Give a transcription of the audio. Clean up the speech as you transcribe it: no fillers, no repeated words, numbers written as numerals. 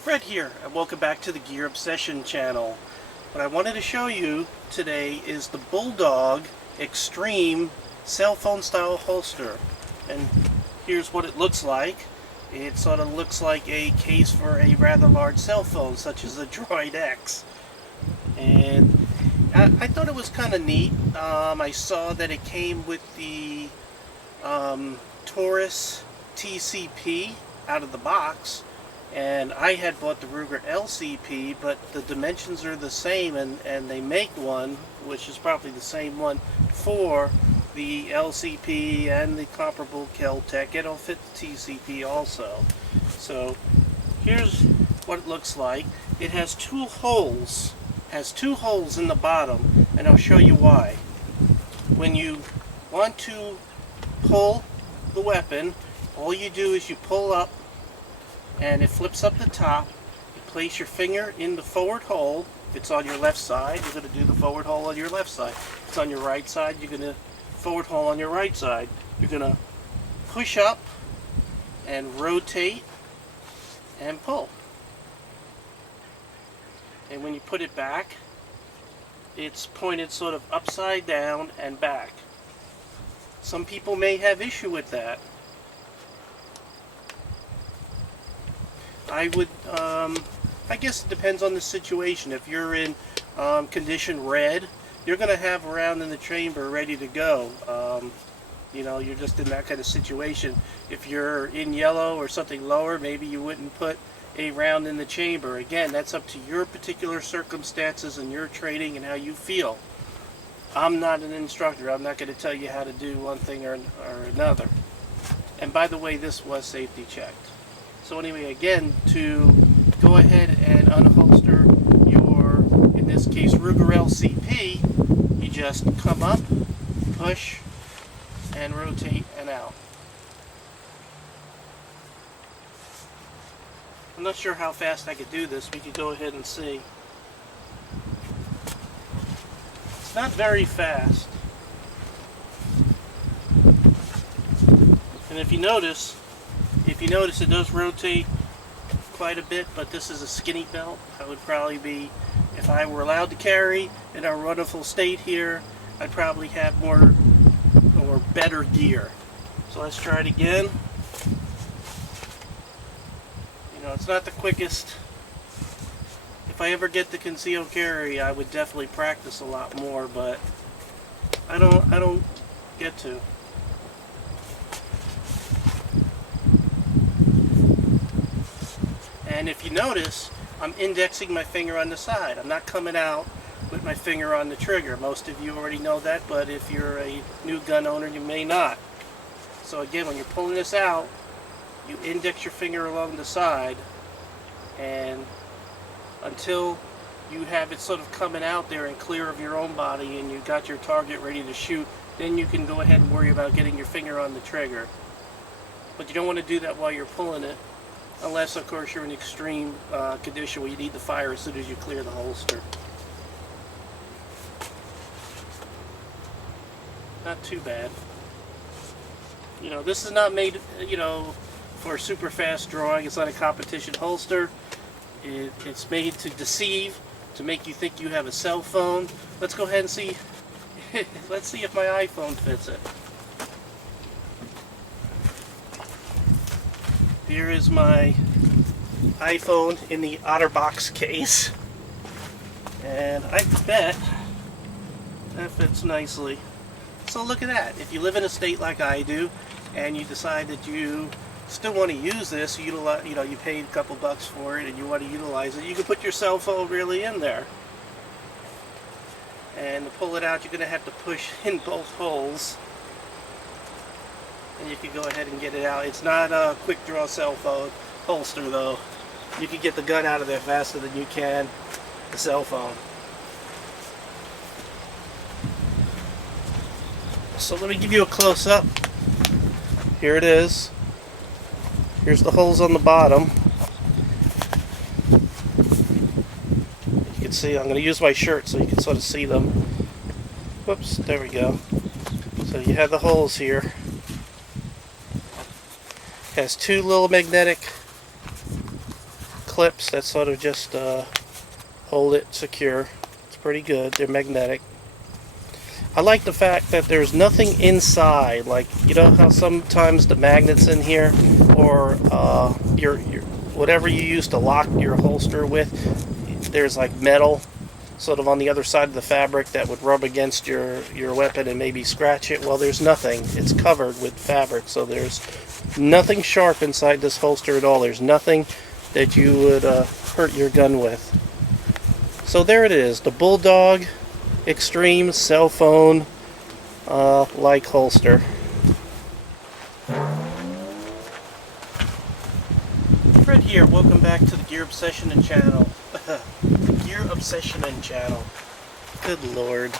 Fred here, and welcome back to the Gear Obsession channel. What I wanted to show you today is the Bulldog Extreme cell phone style holster. And here's what it looks like. It sort of looks like a case for a rather large cell phone, such as the Droid X. And I thought it was kind of neat. I saw that it came with the Taurus TCP out of the box. And I had bought the Ruger LCP, but the dimensions are the same, and they make one, which is probably the same one, for the LCP and the comparable Kel-Tec. It'll fit the TCP also. So here's what it looks like. It has two holes. In the bottom, and I'll show you why. When you want to pull the weapon, all you do is you pull up, and it flips up the top. You place your finger in the forward hole. If it's on your left side, you're going to do the forward hole on your left side. If it's on your right side, you're going to forward hole on your right side. You're going to push up and rotate and pull. And when you put it back, it's pointed sort of upside down and back. Some people may have issue with that. I guess it depends on the situation. If you're in condition red, you're going to have a round in the chamber ready to go. You're just in that kind of situation. If you're in yellow or something lower, maybe you wouldn't put a round in the chamber. Again, that's up to your particular circumstances and your training and how you feel. I'm not an instructor. I'm not going to tell you how to do one thing or another. And by the way, this was safety checked. So anyway, again, to go ahead and unholster your, in this case, Ruger LCP, you just come up, push, and rotate and out. I'm not sure how fast I could do this. We could go ahead and see. It's not very fast. And if you notice, it does rotate quite a bit, but this is a skinny belt. I would probably be, if I were allowed to carry in our wonderful state here, I'd probably have more or better gear. So let's try it again. It's not the quickest. If I ever get the concealed carry, I would definitely practice a lot more, but I don't get to. And if you notice, I'm indexing my finger on the side. I'm not coming out with my finger on the trigger. Most of you already know that, but if you're a new gun owner, you may not. So again, when you're pulling this out, you index your finger along the side, and until you have it sort of coming out there and clear of your own body and you got your target ready to shoot, then you can go ahead and worry about getting your finger on the trigger. But you don't want to do that while you're pulling it, unless of course you're in extreme condition where you need to fire as soon as you clear the holster. Not too bad. This is not made, for super fast drawing. It's not a competition holster. It's made to deceive, to make you think you have a cell phone. Let's go ahead and see. Let's see if my iPhone fits it. Here is my iPhone in the OtterBox case, and I bet that fits nicely. So look at that. If you live in a state like I do, and you decide that you still want to use this, you paid a couple bucks for it and you want to utilize it, you can put your cell phone really in there. And to pull it out, you're going to have to push in both holes, and you can go ahead and get it out. It's not a quick draw cell phone holster though. You can get the gun out of there faster than you can the cell phone. So let me give you a close-up. Here it is. Here's the holes on the bottom. You can see, I'm going to use my shirt so you can sort of see them. Whoops, there we go. So you have the holes here. Has two little magnetic clips that sort of just hold it secure. It's pretty good. They're magnetic. I like the fact that there's nothing inside, like, you know how sometimes the magnets in here, or your whatever you use to lock your holster with, there's like metal sort of on the other side of the fabric that would rub against your weapon and maybe scratch it. Well, there's nothing. It's covered with fabric, so there's nothing sharp inside this holster at all. There's nothing that you would hurt your gun with. So there it is, the Bulldog Extreme cell phone like holster. Fred here, welcome back to the Gear Obsession channel. Gear Obsession channel. Good Lord.